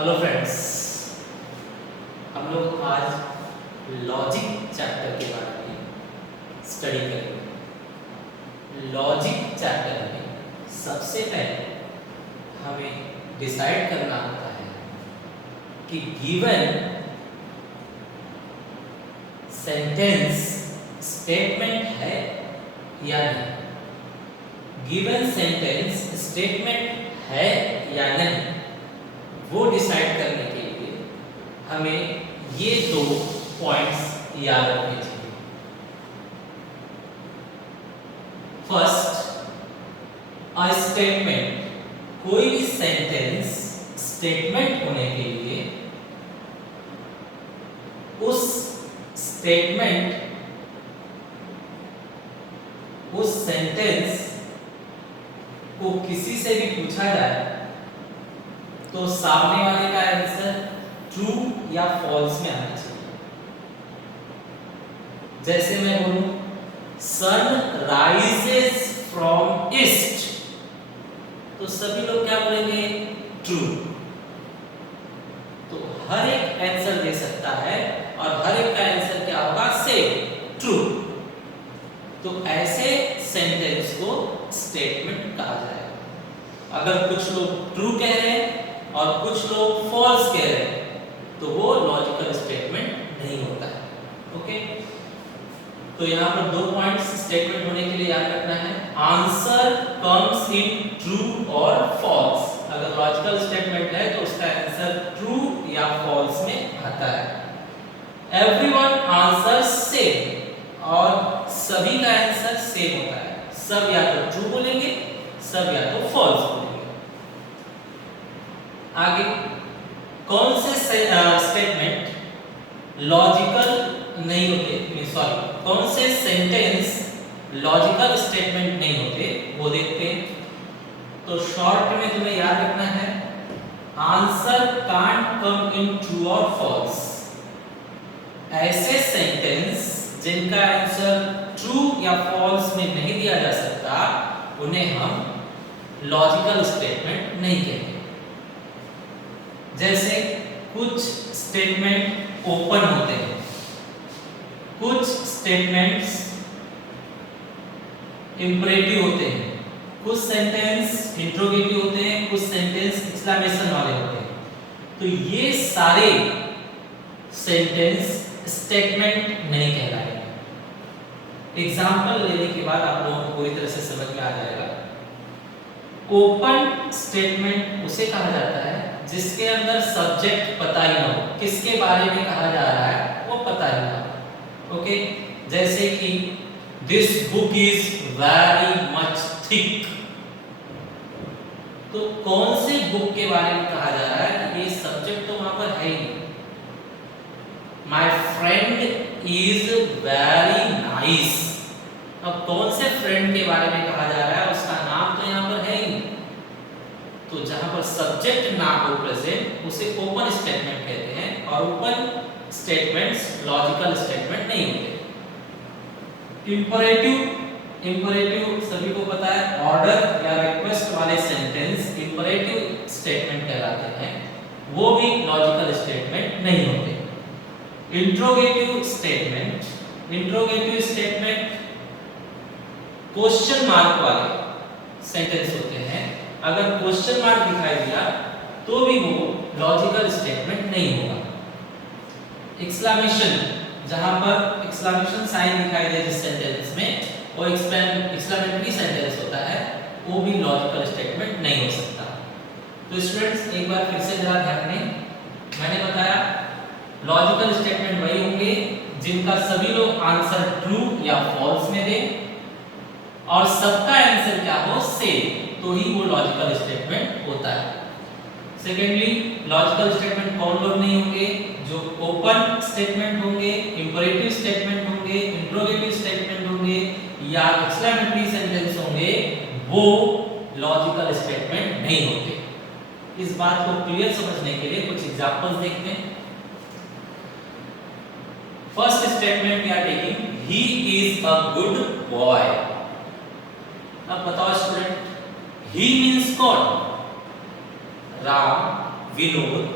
Hello friends, हम लोग आज लॉजिक चैप्टर के बारे में स्टडी करेंगे। लॉजिक चैप्टर में सबसे पहले हमें डिसाइड करना होता है कि गिवन सेंटेंस स्टेटमेंट है या नहीं। गिवन सेंटेंस स्टेटमेंट है या नहीं, वो डिसाइड करने के लिए हमें ये दो पॉइंट्स याद रखने चाहिए। फर्स्ट, अ स्टेटमेंट, कोई भी सेंटेंस स्टेटमेंट होने के लिए उस स्टेटमेंट, उस सेंटेंस को किसी से भी पूछा जाए तो सामने वाले का आंसर ट्रू या फॉल्स में आना चाहिए। जैसे मैं बोलूं सन राइजेस फ्रॉम ईस्ट, तो सभी लोग क्या बोलेंगे? ट्रू। तो हर एक आंसर दे सकता है और हर एक का आंसर क्या होगा? Same, true. तो ऐसे सेंटेंस को स्टेटमेंट कहा जाएगा। अगर कुछ लोग ट्रू कह रहे हैं और कुछ लोग फॉल्स कह रहे हैं तो वो लॉजिकल स्टेटमेंट नहीं होता है। ओके, तो यहाँ पर दो पॉइंट्स स्टेटमेंट होने के लिए याद रखना है। आंसर कम्स इन ट्रू और फॉल्स। अगर लॉजिकल स्टेटमेंट है तो उसका आंसर ट्रू या फॉल्स में आता है। एवरीवन आंसर्स सेम, और सभी का आंसर सेम होता है। सब या तो ट्रू बोलेंगे, सब या तो फॉल्स बोलेंगे। आगे, कौन से स्टेटमेंट लॉजिकल नहीं होते, सॉरी, कौन से सेंटेंस लॉजिकल स्टेटमेंट नहीं होते वो देखते हैं। तो शॉर्ट में तुम्हें याद रखना है, answer can't come in true और फॉल्स। ऐसे सेंटेंस जिनका आंसर ट्रू या फॉल्स में नहीं दिया जा सकता उन्हें हम लॉजिकल स्टेटमेंट नहीं कहते। जैसे कुछ स्टेटमेंट ओपन होते हैं, कुछ स्टेटमेंट्स इंपरेटिव होते हैं, कुछ सेंटेंस इंट्रोगेटिव होते हैं, कुछ सेंटेंस एक्सक्लेमेशन वाले होते हैं। तो ये सारे सेंटेंस स्टेटमेंट नहीं कहलाएंगे। एग्जाम्पल लेने के बाद आप लोगों को पूरी तरह से समझ में आ जाएगा। ओपन स्टेटमेंट उसे कहा जाता है जिसके अंदर सब्जेक्ट पता ही ना हो, किसके बारे में कहा जा रहा है वो पता ही ना हो। ओके, जैसे कि this book is very much thick, तो कौन से बुक के बारे में कहा जा रहा है? ये सब्जेक्ट तो वहां पर है ही। My friend is very nice, अब कौन से फ्रेंड के बारे में कहा जा रहा है? उसका नाम तो यहाँ पर है ही। तो जहां पर सब्जेक्ट ना हो प्रेजेंट उसे ओपन स्टेटमेंट कहते हैं, और ओपन स्टेटमेंट्स लॉजिकल स्टेटमेंट नहीं होते। इंपरेटिव सभी को पता है, ऑर्डर या रिक्वेस्ट वाले सेंटेंस इंपरेटिव स्टेटमेंट कहलाते हैं, वो भी लॉजिकल स्टेटमेंट नहीं होते। इंट्रोगेटिव स्टेटमेंट क्वेश्चन मार्क वाले सेंटेंस होते हैं। अगर क्वेश्चन मार्क दिखाई दिया तो भी वो लॉजिकल स्टेटमेंट नहीं होगा। एक्सक्लेमेशन, जहां पर एक्सक्लेमेशन साइन दिखाई दे जिस सेंटेंस में, वो एक्सक्लेमेटरी सेंटेंस होता है, वो भी लॉजिकल स्टेटमेंट नहीं हो सकता। तो स्टूडेंट्स एक बार फिर से जरा ध्यान दें, मैंने बताया लॉजिकल स्टेटमेंट वही होंगे जिनका सभी लोग आंसर ट्रू या फॉल्स में दें और सबका आंसर क्या हो? सेम, तो ही वो लॉजिकल स्टेटमेंट होता है। सेकेंडली, लॉजिकल स्टेटमेंट कौन लोग नहीं होंगे? जो ओपन स्टेटमेंट होंगे, इंपरेटिव स्टेटमेंट होंगे, इंट्रोगेटिव स्टेटमेंट होंगे या एक्सक्लेमेटरी सेंटेंस होंगे, वो लॉजिकल स्टेटमेंट नहीं होते। इस बात को क्लियर समझने के लिए कुछ एग्जांपल्स देखते हैं। First statement we are taking, he is a good boy. अब बताओ स्टूडेंट, ही मीन्स कौन? राम, विनोद,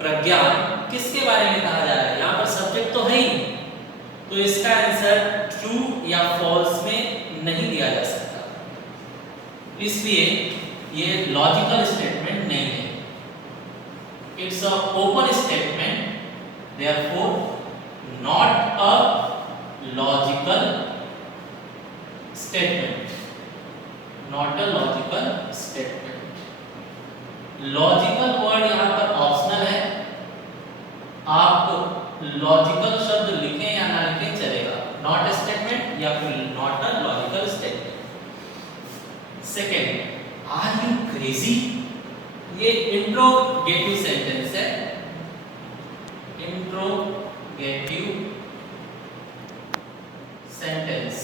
प्रज्ञान किसके बारे में कहा जा रहा है? यहाँ पर सब्जेक्ट तो है ही, तो इसका आंसर ट्रू या फॉल्स में नहीं दिया जा सकता, इसलिए ये लॉजिकल स्टेटमेंट नहीं है। It's a open statement, therefore not a logical statement, not a logical statement. Logical word यहाँ पर ऑप्शनल है, आप लॉजिकल शब्द लिखें या ना लिखें चलेगा, नॉट अ स्टेटमेंट या फिर not a logical statement. Second, are you crazy, ये इंट्रोगेटिव सेंटेंस है, इंट्रोगेटिव सेंटेंस।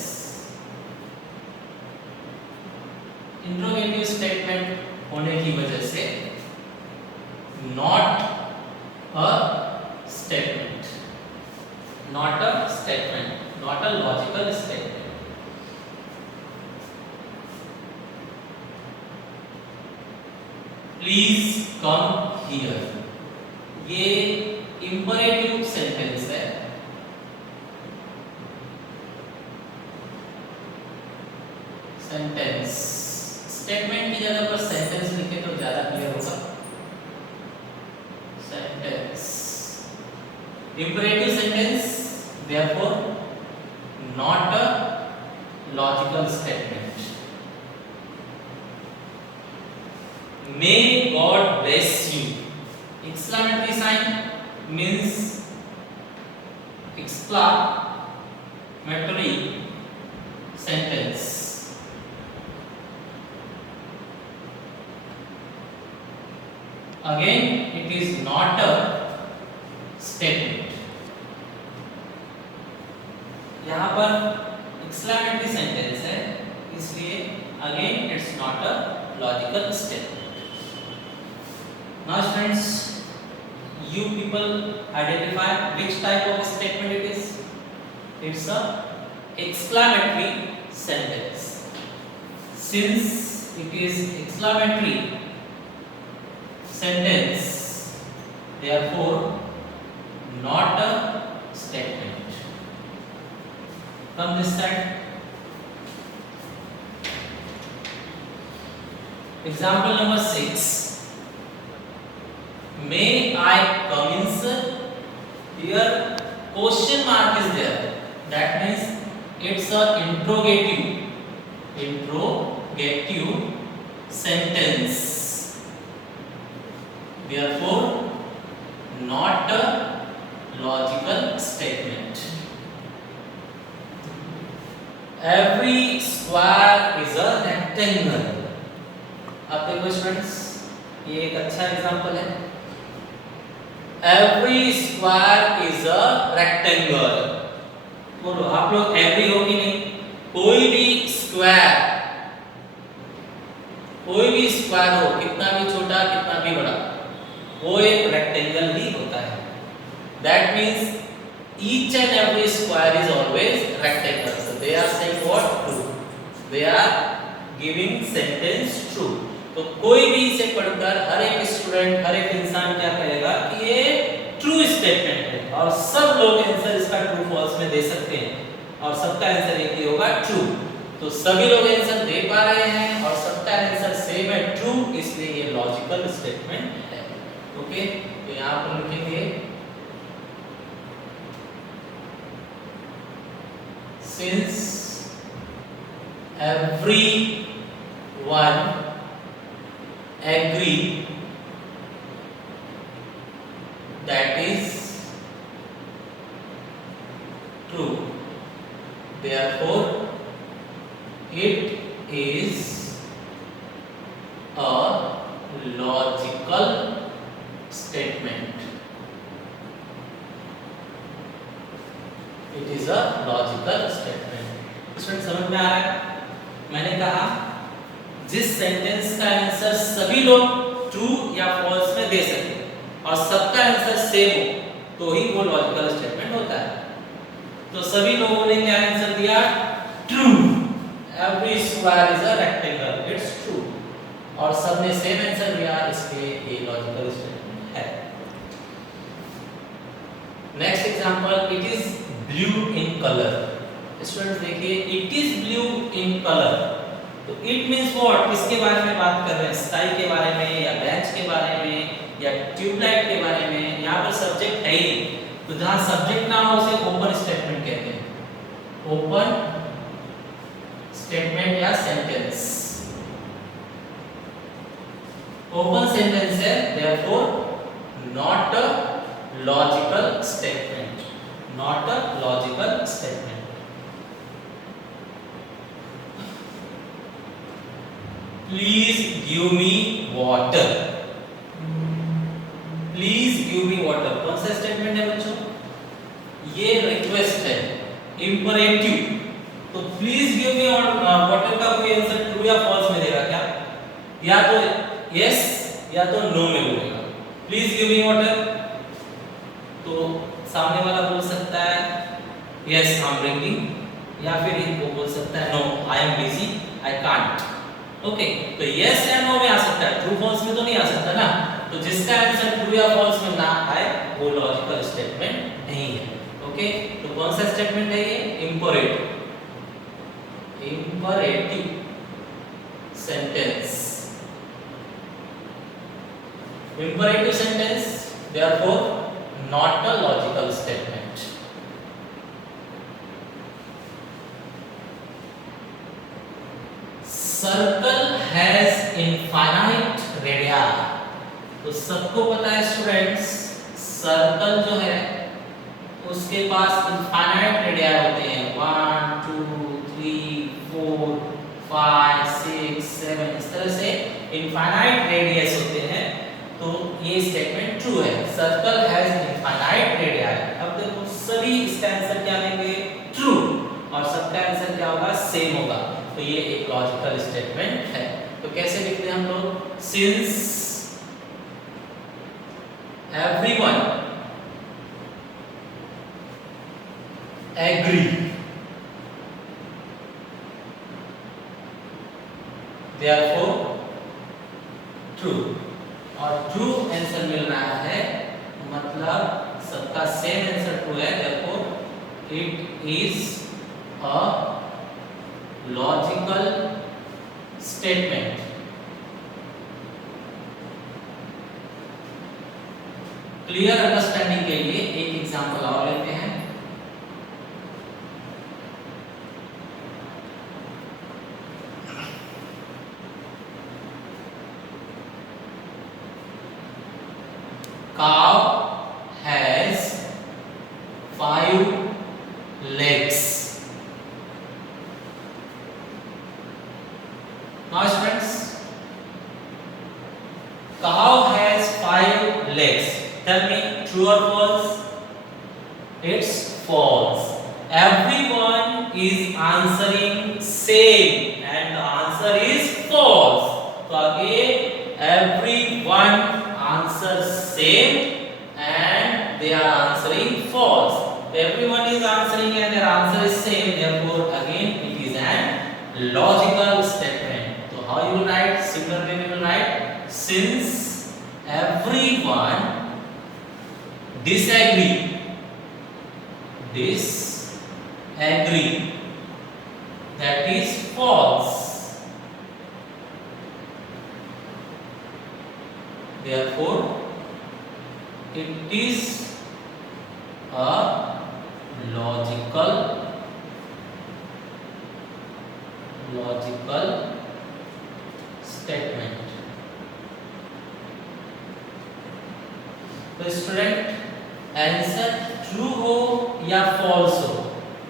इंट्रोगेटिव स्टेटमेंट होने की वजह से not a statement, not a statement, not a logical statement. Please come here, ये इंपरेटिव सेंटेंस है, सेंटेंस। स्टेटमेंट की जगह पर सेंटेंस लिखे तो ज्यादा क्लियर होगा। Sentence, imperative sentence, therefore not a logical statement. May God bless you, exclamatory sign means exclamatory sentence। Again, it is not a statement। यहाँ पर एक्सक्लेमेटरी सेंटेंस है, इसलिए again it's not a logical statement. Now friends, you people identify which type of statement it is. It's a exclamatory sentence. Since it is exclamatory sentence, therefore not a statement। Come this side. Example number 6. May I come in, sir? Here question mark is there. That means it's a interrogative sentence. Therefore, not a logical statement। Every square is a rectangle। अब देखो students, ये एक अच्छा example है। Every square is a rectangle। बोलो आप लोग every हो कि नहीं? कोई भी स्क्वायर हो, कितना भी छोटा कितना भी बड़ा, वो एक रेक्टेंगल ही होता है। That means each and every square is always rectangle। So they are saying what? True। They are giving sentence true। तो कोई भी इसे पढ़कर हर एक स्टूडेंट, हर एक इंसान क्या कहेगा कि ये ट्रू स्टेटमेंट है, और सब लोग आंसर इसका ट्रू फॉल्स में दे सकते हैं, और सबका आंसर एक ही होगा ट्रू। तो सभी लोग आंसर दे पा रहे हैं और सबका आंसर सेम है ट्रू, इसलिए ये लॉजिकल स्टेटमेंट है। ओके, तो यहाँ पर लिखेंगे since everyone agree that is true, therefore it is a logical statement। It is a logical statement। Student समझ में आ रहा है? मैंने कहा जिस सेंटेंस का आंसर सभी लोग ट्रू या फॉल्स में दे सके और सबका आंसर सेम हो, तो ही वो लॉजिकल स्टेटमेंट होता है। तो सभी लोगों ने क्या आंसर दिया? True. Every square is a rectangle, it's true. और सबने सेम आंसर दिया, इसलिए ये लॉजिकल स्टेटमेंट है। Next example, it is blue in colour. Students देखिए, it is blue in colour, तो इट मींस व्हाट, किसके बारे में बात कर रहे हैं? स्काई के बारे में या बेंच के बारे में या ट्यूबलाइट के बारे में? यहाँ पर सब्जेक्ट है ही, तो जहां सब्जेक्ट ना हो उसे ओपन स्टेटमेंट कहते हैं। ओपन स्टेटमेंट या सेंटेंस, ओपन सेंटेंस है, therefore not a logical statement, not a logical statement। Please give me water, please give me water कौन सा स्टेटमेंट है बच्चों? ये रिक्वेस्ट है, इंपरेटिव। तो प्लीज गिव मी वाटर का कोई आंसर ट्रू या फॉल्स में देगा क्या? या तो यस या तो नो में बोलेगा। प्लीज गिव मी वाटर, तो सामने वाला बोल सकता है यस आई एम ड्रिंकिंग, या फिर वो बोल सकता है no I am busy I can't. Okay, तो यस या नो में आ सकता है, ट्रू फॉल्स में तो नहीं आ सकता ना। तो जिसका आंसर ट्रू या फॉल्स में ना आए वो लॉजिकल स्टेटमेंट नहीं है। ओके, तो कौन सा स्टेटमेंट है ये? Imperative, imperative sentence, imperative sentence, therefore not a logical statement। Circle has infinite radii. तो सबको पता है स्टूडेंट्स, सर्कल जो है उसके पास इनफाइनाइट रेडिया होते हैं, 1 2 3 4 5 6 7, इस तरह से इनफाइनाइट रेडियस होते हैं। तो ये स्टेटमेंट ट्रू है, सर्कल हैज इनफाइनाइट रेडिया। अब देखो सभी इसका आंसर क्या देंगे? ट्रू, और सबका आंसर क्या होगा? सेम होगा। तो ये एक लॉजिकल स्टेटमेंट है। तो कैसे लिखते हैं हम लोग? Since everyone agree, therefore true। और ट्रू आंसर मिल रहा है, मतलब सबका सेम आंसर ट्रू है, therefore it is a logical statement। Clear understanding के लिए एक एग्जांपल और लेते हैं। Cow has 5 legs। Now students, cow has 5 legs। Tell me, true or false? It's false। Everyone is answering same and the answer is false। So again everyone answers same and they are answering false। Everyone is answering and their answer is same, therefore again it is an logical statement। So how you will write? Similar way we will write, since everyone disagree, that is false, therefore it is a logical statement। तो student answer true हो या false हो,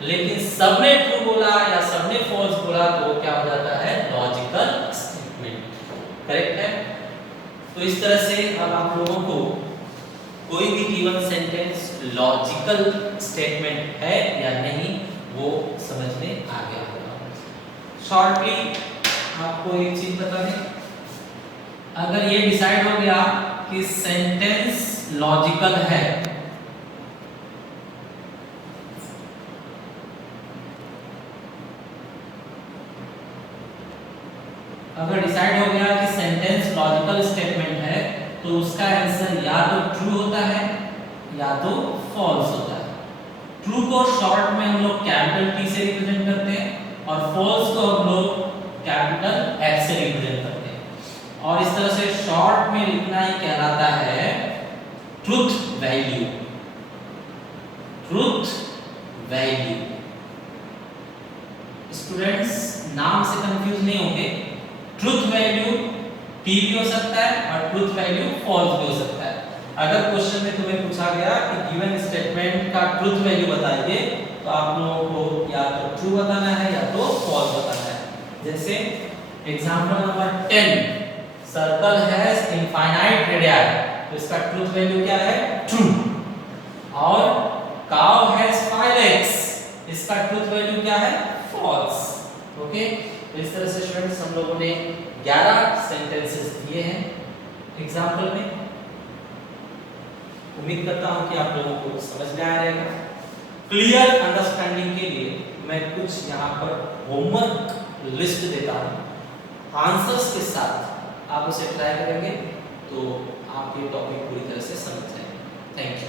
लेकिन सबने true बोला या सबने false बोला तो क्या हो जाता है? Logical statement. करेक्ट है? तो इस तरह से अब आप लोगों को कोई भी गिवन सेंटेंस लॉजिकल स्टेटमेंट है या नहीं वो समझ में आ गया होगा। शॉर्टली आपको एक चीज बता दें, अगर ये डिसाइड हो गया कि सेंटेंस लॉजिकल है, अगर डिसाइड हो गया कि सेंटेंस लॉजिकल स्टेटमेंट है तो उसका आंसर या तो ट्रू होता है या तो फॉल्स होता है। ट्रू को शॉर्ट में हम लोग कैपिटल टी से रिप्रेजेंट करते हैं और फॉल्स को हम लोग कैपिटल एफ से रिप्रेजेंट करते हैं। और इस तरह से शॉर्ट में लिखना ही कहलाता है truth value. Truth value. Students नाम से कंफ्यूज नहीं होंगे, ट्रुथ वैल्यू टी भी हो सकता है और ट्रुथ वैल्यू फॉल्स भी हो सकता है। अगर क्वेश्चन में तुम्हें पूछा गया कि गिवन स्टेटमेंट का ट्रुथ वैल्यू बताइए तो आप लोगों को या तो ट्रू बताना है या तो फॉल्स बताना है। जैसे example number 10, circle has infinite radius, तो इसका ट्रुथ वैल्यू क्या है? ट्रू। और काउ हैज 5 legs, इसका ट्रुथ वैल्यू क्या है? फॉल्स। ओके, इस तरह से स्टूडेंट्स हम लोगों ने 11 सेंटेंसेस दिए हैं एग्जांपल में। उम्मीद करता हूं कि आप लोगों को समझ में आया रहेगा। क्लियर अंडरस्टैंडिंग के लिए मैं कुछ यहाँ पर होमवर्क लिस्ट देता हूँ, आंसर्स के साथ आप उसे ट्राई करेंगे तो आप ये टॉपिक पूरी तरह से समझ जाएंगे। Thank you.